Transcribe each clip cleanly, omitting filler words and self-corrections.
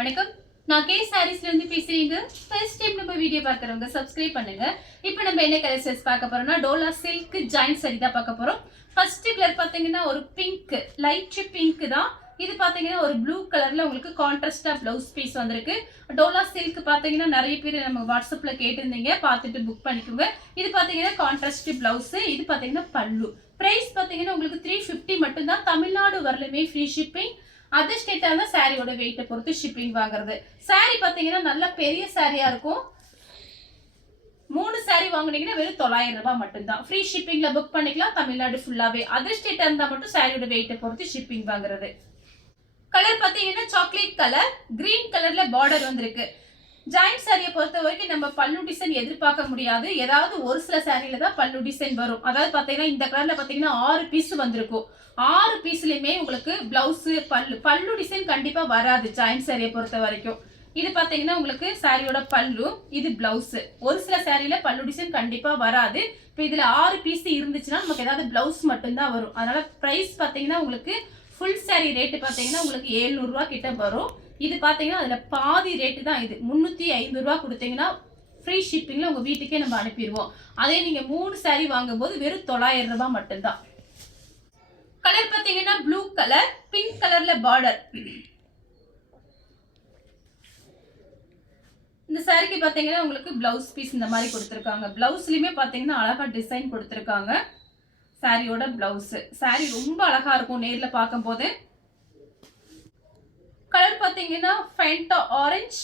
வணக்கம். நான் கே சாரீஸ்ல இருந்து பேசுறீங்க. ஃபர்ஸ்ட் டைம் நம்ம வீடியோ பார்க்கறவங்க சப்ஸ்கிரைப் பண்ணுங்க. இப்போ நம்ம என்ன கலெக்ஷன்ஸ் பார்க்க போறோம்னா டோலா சில்க் ஜாயிண்ட் saree தான் பார்க்க போறோம். ஃபர்ஸ்ட் கலர் பாத்தீங்கன்னா ஒரு பிங்க், லைட் பிங்க் தான். இது பாத்தீங்கன்னா ஒரு ப்ளூ கலர்ல உங்களுக்கு கான்ட்ராஸ்டா ப்ளவுஸ் பீஸ் வந்திருக்கு. டோலா சில்க் பாத்தீங்கன்னா நிறைய பேர் நம்ம வாட்ஸ்அப்ல கேட்டிருந்தீங்க, பார்த்துட்டு புக் பண்ணிக்கோங்க. இது பாத்தீங்கன்னா கான்ட்ராஸ்ட் ப்ளவுஸ், இது பாத்தீங்கன்னா பல்லு. பிரைஸ் பாத்தீங்கன்னா உங்களுக்கு 350 மட்டும் தான். தமிழ்நாடு வரலுமே ஃப்ரீ ஷிப்பிங். அதர் ஸ்டேட்டா இருந்தா சாரியோட வெயிட்டை பொறுத்து ஷிப்பிங் வாங்குறது. சாரி பாத்தீங்கன்னா நல்ல பெரிய சாரியா இருக்கும். 3 சாரி வாங்குனீங்கன்னா வெறும் 900 ரூபாய் மட்டும்தான். ஃப்ரீ ஷிப்பிங்ல புக் பண்ணிக்கலாம் தமிழ்நாடு ஃபுல்லாவே. அதர் ஸ்டேட்டா இருந்தா மட்டும் சாரியோட வெயிட்டை பொறுத்து ஷிப்பிங் வாங்குறது. கலர் பாத்தீங்கன்னா சாக்லேட் கலர், கிரீன் கலர்ல பார்டர் வந்திருக்கு. ஜாயிண்ட் சாரியை பொறுத்த வரைக்கும் நம்ம பல்லு டிசைன் எதிர்பார்க்க முடியாது. ஏதாவது ஒரு சில சாரியில தான் பல்லு டிசைன் வரும். அதாவது பாத்தீங்கன்னா இந்த கலர்ல பாத்தீங்கன்னா 6 பீஸ் வந்திருக்கும். 6 பீஸ்லயுமே உங்களுக்கு பிளவுஸ் பல்லு டிசைன் கண்டிப்பா வராது ஜாயிண்ட் சாரியை பொறுத்த வரைக்கும். இது பாத்தீங்கன்னா உங்களுக்கு சாரியோட பல்லு, இது பிளவுஸ். ஒரு சில சாரியில பல்லு டிசைன் கண்டிப்பா வராது. இப்போ இதுல 6 பீஸ் இருந்துச்சுன்னா நமக்கு ஏதாவது பிளவுஸ் மட்டும்தான் வரும். அதனால பிரைஸ் பாத்தீங்கன்னா உங்களுக்கு ஃபுல் சாரி ரேட்டு பாத்தீங்கன்னா உங்களுக்கு 700 ரூபாய் கிட்ட வரும். இது பாத்தீங்கன்னா அதுல பாதி ரேட்டு தான். இது 350 ரூபாய் கொடுத்தீங்கன்னா ஃப்ரீ ஷிப்பிங்ல உங்க வீட்டுக்கே நம்ம அனுப்பிடுவோம். அதே நீங்க 3 சாரி வாங்கும்போது வெறும் 900 ரூபாய் மட்டும்தான். கலர் பாத்தீங்கன்னா ப்ளூ கலர், பிங்க் கலர்ல பார்டர். இந்த சாரிக்கு பாத்தீங்கன்னா உங்களுக்கு பிளவுஸ் பீஸ் இந்த மாதிரி கொடுத்திருக்காங்க. பிளவுஸ்லயுமே பாத்தீங்கன்னா அழகா டிசைன் கொடுத்திருக்காங்க. சாரியோட பிளவுஸ். சாரி ரொம்ப அழகா இருக்கும் நேர்ல பார்க்கும் போது. கலர் பாத்தீங்கன்னா ஃபேண்டா ஆரஞ்சு,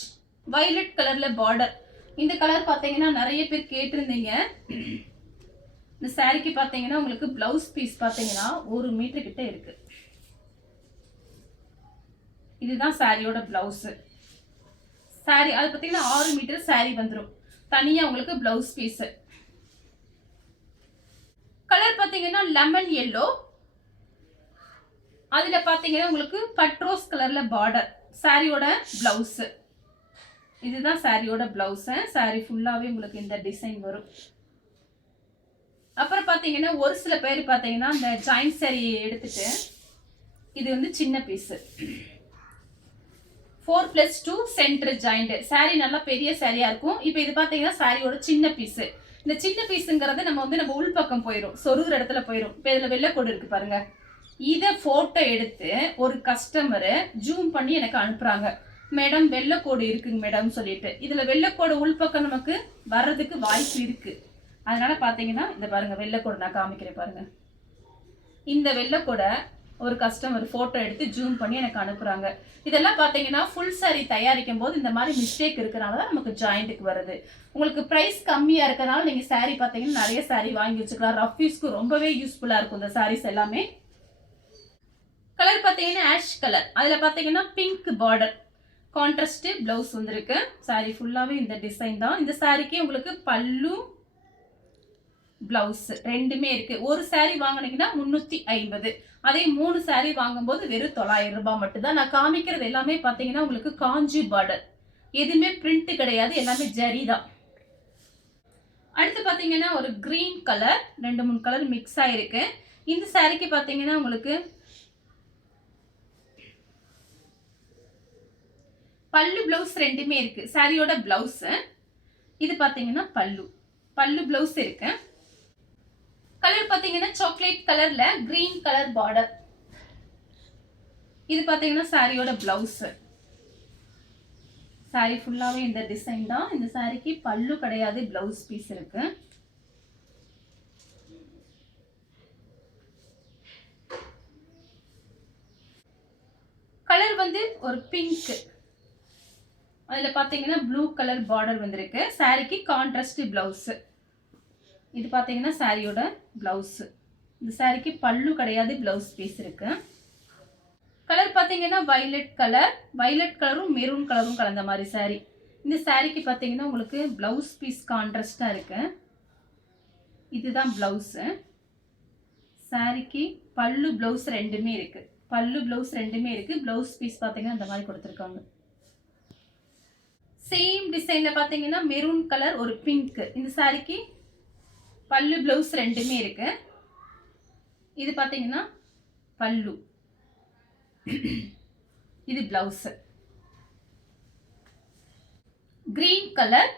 வயலட் கலர்ல பார்டர். இந்த கலர் பாத்தீங்கன்னா நிறைய பேர் கேட்டிருந்தீங்க. இந்த சாரிக்கு பாத்தீங்கன்னா உங்களுக்கு பிளவுஸ் பீஸ் பாத்தீங்கன்னா 1 மீட்டர் கிட்ட இருக்கு. இதுதான் சாரியோட பிளவுஸ். சாரி அது பாத்தீங்கன்னா 6 மீட்டர் சாரி வந்துடும். தனியா உங்களுக்கு பிளவுஸ் பீஸ். கலர் பாத்தீங்கன்னா லெமன் எல்லோ, அதுல பாத்தீங்கன்னா உங்களுக்கு பட்ரோஸ் கலர்ல பார்டர். சாரியோட பிளவுஸ். இதுதான் சாரியோட பிளவுஸ். சாரி ஃபுல்லாவே உங்களுக்கு இந்த டிசைன் வரும். அப்புறம் பாத்தீங்கன்னா ஒரு சில பேர் பாத்தீங்கன்னா இந்த ஜாயிண்ட் சாரி எடுத்துட்டு இது வந்து சின்ன பீஸ் 4+2 சென்டர் ஜாயிண்ட் சாரி நல்லா பெரிய சாரியா இருக்கும். இப்போ இது பாத்தீங்கன்னா சாரியோட சின்ன பீஸ். இந்த சின்ன பீஸுங்கிறது நம்ம உள்பக்கம் போயிடும், சொருகிற இடத்துல போயிடும். இப்போ இதுல வெள்ளைக்கோடு இருக்கு பாருங்க. இதை போட்டோ எடுத்து ஒரு கஸ்டமரு ஜூம் பண்ணி எனக்கு அனுப்புறாங்க. மேடம் வெள்ளைக்கோடு இருக்குங்க மேடம் சொல்லிட்டு. இதுல வெள்ளைக்கோடு உள்பக்கம் நமக்கு வர்றதுக்கு வாய்ப்பு இருக்கு. அதனால பாத்தீங்கன்னா இந்த பாருங்க வெள்ளைக்கோடு நான் காமிக்கிறேன் பாருங்க. இந்த வெள்ளைக்கோடை ஒரு கஸ்டமர் போட்டோ எடுத்து ஜூம் பண்ணி எனக்கு அனுப்புறாங்க. இதெல்லாம் பாத்தீங்கன்னா ஃபுல் சாரி தயாரிக்கும் போது இந்த மாதிரி மிஸ்டேக் இருக்கிறனாலதான் நமக்கு ஜாயிண்ட்டுக்கு வருது. உங்களுக்கு பிரைஸ் கம்மியா இருக்கனால நீங்க சாரி பாத்தீங்கன்னா நிறைய சாரி வாங்கி வச்சுக்கலாம். ரஃப் யூஸ்க்கு ரொம்பவே யூஸ்ஃபுல்லா இருக்கும் இந்த சாரீஸ் எல்லாமே. கலர் பாத்தீங்கன்னா ஆஷ் கலர், அதுல பாத்தீங்கன்னா பிங்க் பார்டர், கான்ட்ராஸ்ட் பிளவுஸ் வந்திருக்கு. சாரி ஃபுல்லாவே இந்த டிசைன் தான். இந்த சாரிக்கு உங்களுக்கு பல்லு பிளவுஸ் ரெண்டுமே இருக்கு. ஒரு சாரி வாங்கினீங்கன்னா 350. அதே 3 சாரி வாங்கும்போது வெறும் 900 ரூபாய் மட்டும்தான். நான் காமிக்கிறது எல்லாமே பாத்தீங்கன்னா உங்களுக்கு காஞ்சி பார்டர். எதுவுமே பிரிண்ட் கிடையாது, எல்லாமே ஜரி தான். அடுத்து பாத்தீங்கன்னா ஒரு கிரீன் கலர், 2-3 கலர் மிக்ஸ் ஆயிருக்கு. இந்த சாரிக்கு பாத்தீங்கன்னா உங்களுக்கு பல்லு பிளவுஸ் ரெண்டுமே இருக்கு. சாரியோட பிளவுஸ். இது பாத்தீங்கன்னா பல்லு பிளவுஸ் இருக்கு. கலர் பாத்தீங்கன்னா சாக்லேட் கலர்ல கிரீன் கலர் பார்டர். இது பாத்தீங்கன்னா சாரியோட பிளவுஸ். சாரி ஃபுல்லாவே இந்த டிசைன் தான். இந்த சாரிக்கு பல்லு கிடையாது, பிளவுஸ் பீஸ் இருக்கு. கலர் வந்து ஒரு பிங்க், அதுல பாத்தீங்கன்னா ப்ளூ கலர் பார்டர் வந்திருக்கு. சாரிக்கு கான்ட்ராஸ்ட் பிளவுஸ். இது பாத்தீங்கன்னா சாரியோட பிளவுஸ். இந்த சாரிக்கு பல்லு கிடையாது, பிளவுஸ் பீஸ் இருக்கு. கலர் பாத்தீங்கன்னா வயலட் கலர், வயலட் கலரும் மெரூன் கலரும் கலந்த மாதிரி சாரி. இந்த சாரிக்கு பாத்தீங்கன்னா உங்களுக்கு பிளவுஸ் பீஸ் கான்ட்ராஸ்டா இருக்கு. இதுதான் பிளவுஸ். சாரிக்கு பல்லு பிளவுஸ் ரெண்டுமே இருக்கு. பிளவுஸ் பீஸ் பாத்தீங்கன்னா இந்த மாதிரி கொடுத்திருக்காங்க. சேம் டிசைன்ல பாத்தீங்கன்னா மெரூன் கலர் ஒரு பிங்க். இந்த சாரிக்கு பல்லு பிளவுஸ் ரெண்டுமே இருக்கு. இது பாத்தீங்கன்னா பல்லு, இது பிளவுஸ். Green colour.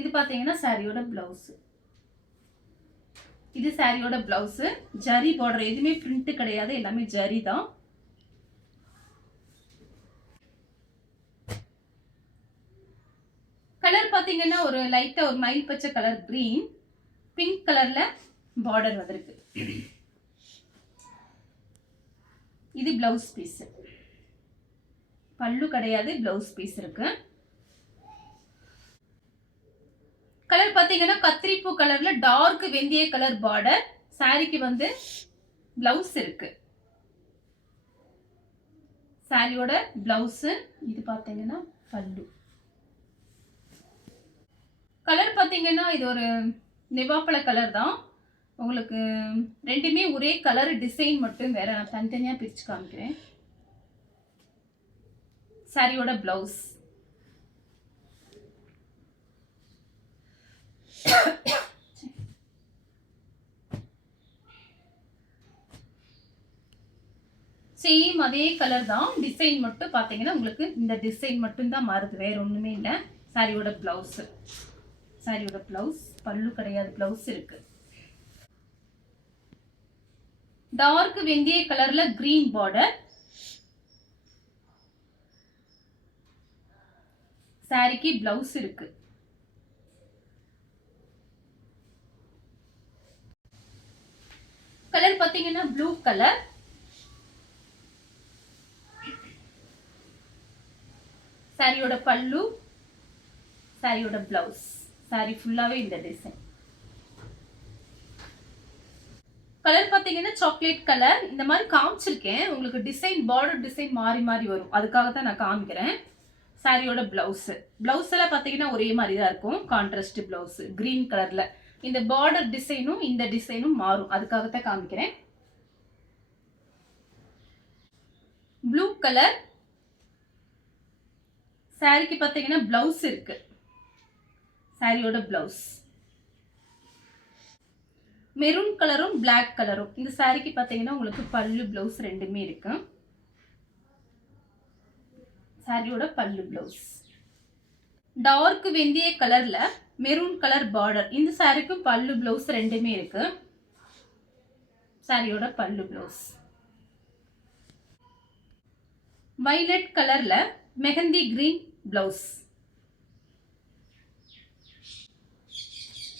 இது பாத்தீங்கன்னா சாரியோட பிளவுஸ். இது சாரியோட பிளவுஸ். ஜரி பார்டர், எதுவுமே பிரிண்ட் கிடையாது, எல்லாமே ஜரி தான். கலர் பாத்தீங்கன்னா ஒரு லைட்டா ஒரு மயில் பச்சை கலர் கிரீன், பிங்க் கலர்ல பார்டர் வந்திருக்கு. இது பிளவுஸ் பீஸ். பல்லு கிடையாது, பிளவுஸ் பீஸ் இருக்கு. கலர் பாத்தீங்கன்னா கத்திரிப்பூ கலர்ல டார்க் வெந்தய கலர் பார்டர். சாரிக்கு வந்து பிளவுஸ் இருக்கு. சாரியோட பிளவுஸ். இது பாத்தீங்கன்னா பல்லு. கலர் பாத்தீங்கன்னா இது ஒரு நிவாப்பழ கலர் தான். உங்களுக்கு ரெண்டுமே ஒரே கலர், டிசைன் மட்டும் வேற. நான் தனித்தனியா பிரிச்சு காமிக்கிறேன். சாரியோட பிளவுஸ். சேம் அதே கலர் தான், டிசைன் மட்டும் பாத்தீங்கன்னா உங்களுக்கு இந்த டிசைன் மட்டும் தான் மாறுது, வேற ஒண்ணுமே இல்லை. சாரியோட பிளவுஸ். சாரியோட பிளவுஸ். பல்லு கிடையாது, பிளவுஸ் இருக்கு. டார்க் வெந்தய கலர்ல கிரீன் பார்டர். சாரிக்கு பிளவுஸ் இருக்கு. கலர் பாத்தீங்கன்னா ப்ளூ கலர். சாரியோட பல்லு, சாரியோட பிளவுஸ். சாரி ஃபுல்லாவே இந்த டிசைன். கலர் பாத்தீங்கன்னா சாக்லேட் கலர். இந்த மாதிரி காமிச்சிருக்கேன், உங்களுக்கு டிசைன் பார்டர் டிசைன் மாறி மாறி வரும், அதுக்காக தான் நான் காமிக்கிறேன். சாரியோட பிளவுஸ். பிளவுஸ் எல்லாம் பாத்தீங்கன்னா ஒரே மாதிரி தான் இருக்கும், கான்ட்ராஸ்ட் பிளவுஸ் கிரீன் கலர்ல. இந்த பார்டர் டிசைனும் இந்த டிசைனும் மாறும், அதுக்காகத்தான் காமிக்கிறேன். Blue colour. சாரிக்கு பாத்தீங்கன்னா பிளவுஸ் இருக்கு. சாரியோட பிளவுஸ். மெரூன் கலரும் பிளாக் கலரும். இந்த சாரிக்கு பாத்தீங்கன்னா உங்களுக்கு பல்லு பிளவுஸ் ரெண்டுமே இருக்கு. சாரியோட பல்லு பிளவுஸ். டார்க் வெந்தய கலர்ல மெரூன் கலர் பார்டர். இந்த சாரிக்கும் பல்லு பிளவுஸ் ரெண்டுமே இருக்கு. சாரியோட பல்லு பிளவுஸ். வயலட் கலர்ல மெஹந்தி கிரீன் பிளவுஸ்.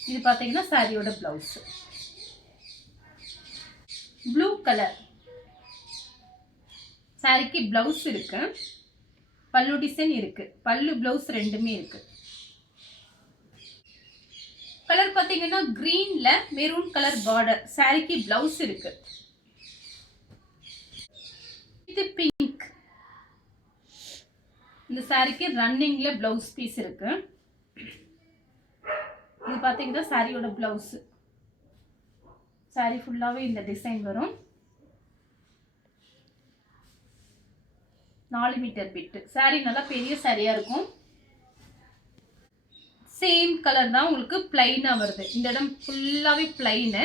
இது பாத்தீங்கன்னா சாரியோட பிளவுஸ். Blue colour. சாரிக்கு பிளவுஸ் இருக்கு, பல்லு டிசைன் இருக்கு, பல்லு பிளவுஸ் ரெண்டுமே இருக்கு. கலர் பாத்தீங்கன்னா கிரீன்ல மெரூன் கலர் பார்டர். சாரிக்கு பிளவுஸ் இருக்கு. இது பிங்க். இந்த சாரிக்கு ரன்னிங்ல பிளவுஸ் பீஸ் இருக்கு. இது பாத்தீங்கன்னா சாரியோட பிளவுஸ். சாரி ஃபுல்லாவே இந்த டிசைன் வரும். 4 மீட்டர் பிட். சாரி நல்லா பெரிய சாரியா இருக்கும். சேம் கலர் தான், உங்களுக்கு பிளைனா வருது. இந்த இடம் ஃபுல்லாவே பிளைன்.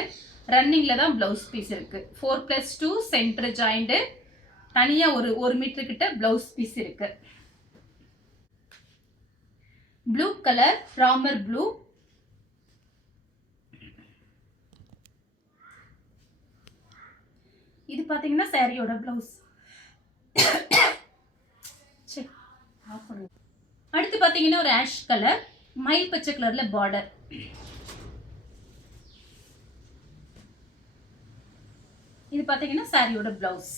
ரன்னிங்ல தான் பிளவுஸ் பீஸ் இருக்கு. 4+2 சென்டர் ஜாயிண்ட். தனியா ஒரு 1 மீட்டர் கிட்ட பிளவுஸ் பீஸ் இருக்கு. Blue colour, Ramar blue. இது பாத்தீங்கன்னா சாரியோட பிளவுஸ். அடுத்து பாத்தீங்கன்னா ஒரு ஆஷ் கலர், மயில் பச்சை கலர்ல பார்டர். இது பாத்தீங்கன்னா சாரியோட பிளவுஸ்.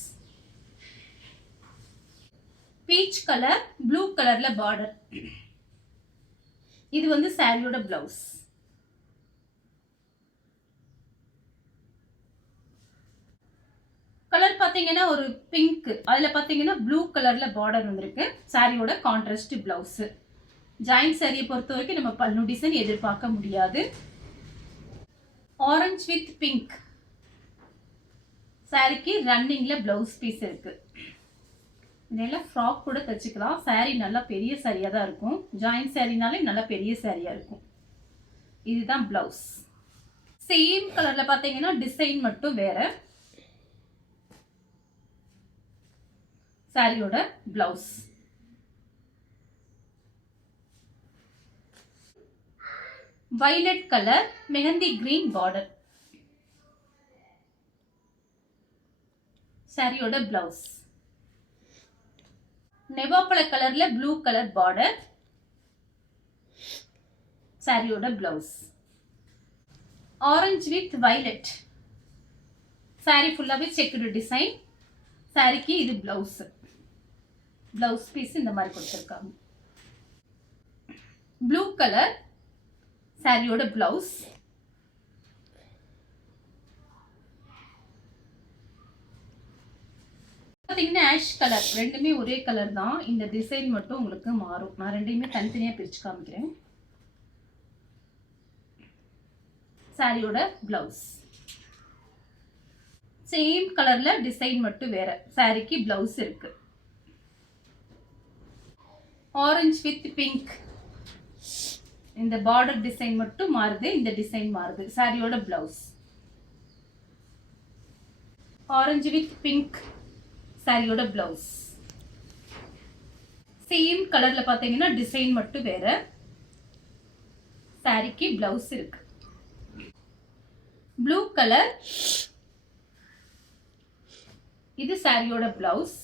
பீச் கலர், ப்ளூ கலர்ல பார்டர். இது வந்து சாரியோட பிளவுஸ். கலர் பாத்தீங்கன்னா ஒரு பிங்க், அதுல பாத்தீங்கன்னா ப்ளூ கலர்ல பார்டர் வந்திருக்கு. சாரியோட கான்ட்ராஸ்ட் பிளவுஸ். ஜாயிண்ட் சாரியை பொறுத்த வரைக்கும் நம்ம பல்லு டிசைன் எதிர்பார்க்க முடியாது. Orange with pink. சாரிக்கு ரன்னிங்ல பிளவுஸ் பீஸ் இருக்கு. இதெல்லாம் ஃப்ராக் கூட தச்சுக்கலாம். சாரி நல்லா பெரிய சாரியா தான் இருக்கும். ஜாயிண்ட் சாரினாலே நல்லா பெரிய சாரியா இருக்கும். இதுதான் பிளவுஸ். சேம் கலர்ல பாத்தீங்கன்னா டிசைன் மட்டும் வேற. சாரியோட blouse. Violet colour mehndi green border. சாரியோட பிளவுஸ். நெவாப்பழ கலர்ல ப்ளூ கலர் பார்டர். சாரியோட blouse. Orange with violet. Sorry ஃபுல்லாவே செக்குடு டிசைன். சாரிக்கு இது பிளவுஸ். பிளவுஸ் பீஸ் இந்த மாதிரி கொடுத்துருக்காங்க. ப்ளூ கலர் சாரியோட பிளவுஸ். பார்த்தீங்கன்னா ஆஷ் கலர், ரெண்டுமே ஒரே கலர் தான். இந்த டிசைன் மட்டும் உங்களுக்கு மாறும். நான் ரெண்டையுமே தனித்தனியாக பிரித்து காமிக்கிறேன். சாரியோட பிளவுஸ். சேம் கலர்ல டிசைன் மட்டும் வேற. சாரிக்கு பிளவுஸ் இருக்கு. Orange with pink. இந்த பார்டர் டிசைன் மட்டும் மாறுது, இந்த டிசைன் மாறுது. சாரியோட பிளவுஸ். Orange with pink. சாரியோட பிளவுஸ். சேம் கலர்ல பாத்தீங்கன்னா டிசைன் மட்டும் வேற. சாரிக்கு பிளவுஸ் இருக்கு. Blue colour. இது சாரியோட பிளவுஸ்.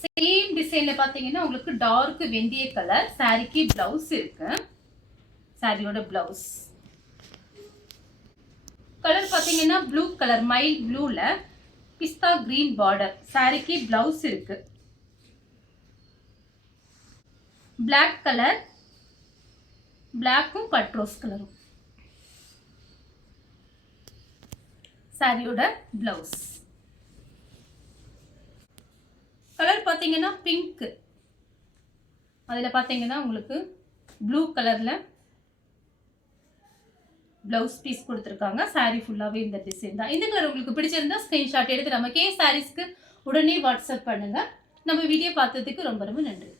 சேம் டிசைன்ல பாத்தீங்கன்னா உங்களுக்கு டார்க் வெந்தய கலர். சாரிக்கு பிளவுஸ் இருக்கு. சாரியோட பிளவுஸ். கலர் பாத்தீங்கன்னா ப்ளூ கலர், மைல்ட் ப்ளூல பிஸ்தா கிரீன் பார்டர். சாரிக்கு பிளவுஸ் இருக்கு. பிளாக் கலர், பிளாக்கும் பட்ரோஸ் கலரும். சாரியோட பிளவுஸ். கலர் பாத்தீங்கன்னா பிங்க். அதுல பாத்தீங்கன்னா உங்களுக்கு ப்ளூ கலர்ல பிளவுஸ் பீஸ் கொடுத்துருக்காங்க. சாரி ஃபுல்லாவே இந்த டிசைன் தான். இந்த கலர் உங்களுக்கு பிடிச்சிருந்தா ஸ்கிரீன்ஷாட் எடுத்து நம்ம கே சாரீஸ்க்கு உடனே வாட்ஸ்அப் பண்ணுங்க. நம்ம வீடியோ பார்த்ததுக்கு ரொம்ப ரொம்ப நன்றி.